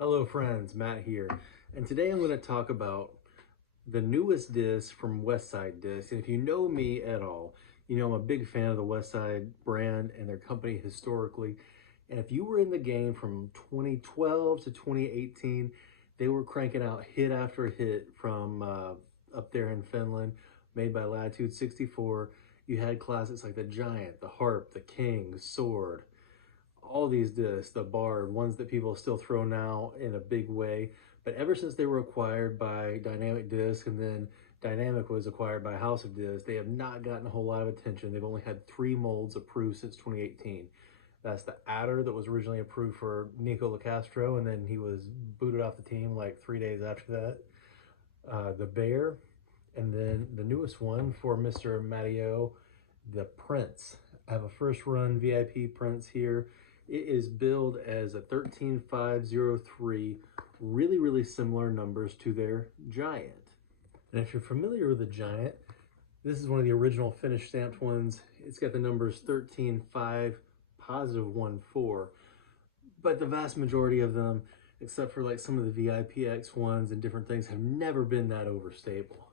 Hello friends, Matt here, and today I'm going to talk about the newest disc from Westside Discs. And if you know me at all, you know I'm a big fan of the Westside brand and their company historically. And if you were in the game from 2012 to 2018, they were cranking out hit after hit from up there in Finland, made by Latitude 64. You had classics like the Giant, the Harp, the King, Sword, all these discs, the Bard, ones that people still throw now in a big way. But ever since they were acquired by Dynamic Disc, and then Dynamic was acquired by House of Disc, they have not gotten a whole lot of attention. They've only had 3 molds approved since 2018. That's the Adder that was originally approved for Nico Locastro, and then he was booted off the team like 3 days after that. The Bear, and then the newest one for Mr. Matteo, the Prince. I have a first run VIP Prince here. It is billed as a 13503, really similar numbers to their Giant. And if you're familiar with the Giant, this is one of the original finished stamped ones. It's got the numbers 135 positive 14, but the vast majority of them, except for like some of the VIPX ones and different things, have never been that overstable.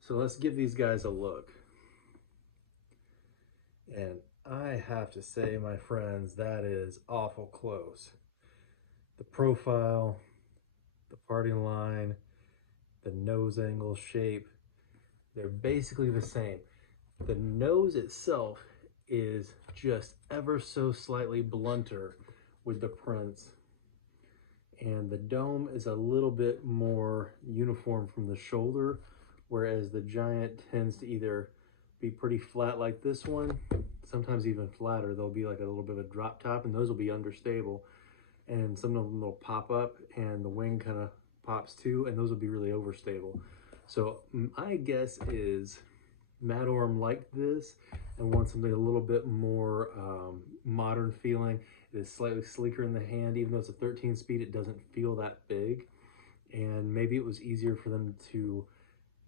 So let's give these guys a look. And I have to say, my friends, that is awful close. The profile, the parting line, the nose angle shape, they're basically the same. The nose itself is just ever so slightly blunter with the Prince, and the dome is a little bit more uniform from the shoulder, whereas the Giant tends to either be pretty flat like this one, sometimes even flatter. There'll be like a little bit of a drop top, and those will be understable, and some of them will pop up and the wing kind of pops too, and those will be really overstable. So my guess is Matt Orm liked this and wants something a little bit more modern feeling. It is slightly sleeker in the hand. Even though it's a 13 speed, it doesn't feel that big. And maybe it was easier for them to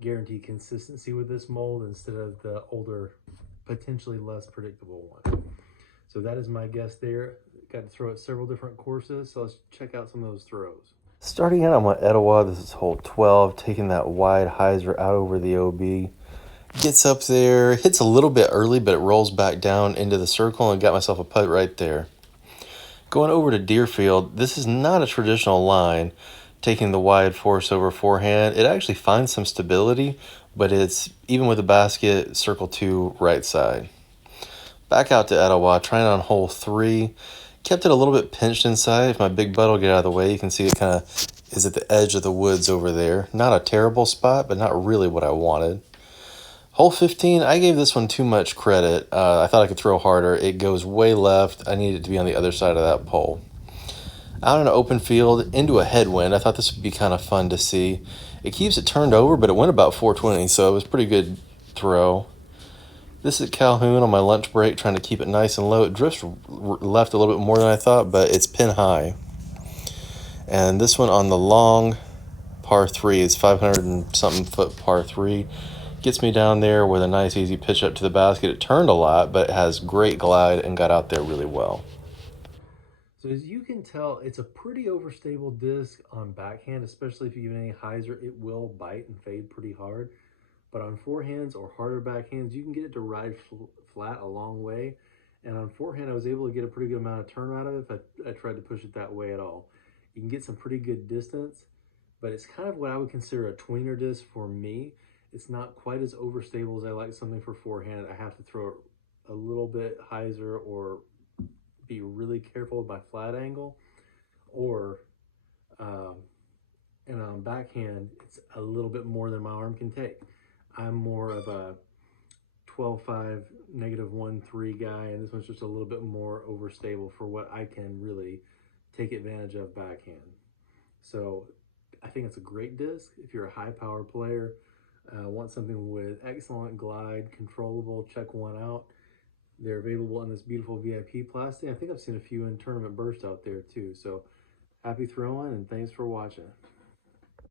guarantee consistency with this mold instead of the older, potentially less predictable one. So that is my guess there. Got to throw at several different courses, so let's check out some of those throws. Starting out on my Etowah, this is hole 12, taking that wide hyzer out over the OB. Gets up there, hits a little bit early, but it rolls back down into the circle and got myself a putt right there. Going over to Deerfield, this is not a traditional line, taking the wide force over forehand. It actually finds some stability, but it's even with the basket, circle 2, right side. Back out to Etowah, trying on hole 3. Kept it a little bit pinched inside. If my big butt will get out of the way, you can see it kind of is at the edge of the woods over there. Not a terrible spot, but not really what I wanted. Hole 15, I gave this one too much credit. I thought I could throw harder. It goes way left. I needed it to be on the other side of that pole. Out in an open field, into a headwind. I thought this would be kind of fun to see. It keeps it turned over, but it went about 420, so it was a pretty good throw. This is Calhoun on my lunch break, trying to keep it nice and low. It drifts left a little bit more than I thought, but it's pin high. And this one on the long par 3 is 500 and something foot par 3. Gets me down there with a nice easy pitch up to the basket. It turned a lot, but it has great glide and got out there really well. So as you can tell, it's a pretty overstable disc on backhand, especially if you give it any hyzer, it will bite and fade pretty hard. But on forehands or harder backhands, you can get it to ride flat a long way. And on forehand, I was able to get a pretty good amount of turn out of it if I tried to push it that way at all. You can get some pretty good distance, but it's kind of what I would consider a tweener disc for me. It's not quite as overstable as I like something for forehand. I have to throw it a little bit hyzer or be really careful with my flat angle, or um, and on backhand, it's a little bit more than my arm can take. I'm more of a 12-5, -1-3 guy, and this one's just a little bit more overstable for what I can really take advantage of backhand. So I think it's a great disc if you're a high power player, want something with excellent glide, controllable, check one out. They're available in this beautiful VIP plastic. I think I've seen a few in Tournament Burst out there too. So happy throwing, and thanks for watching.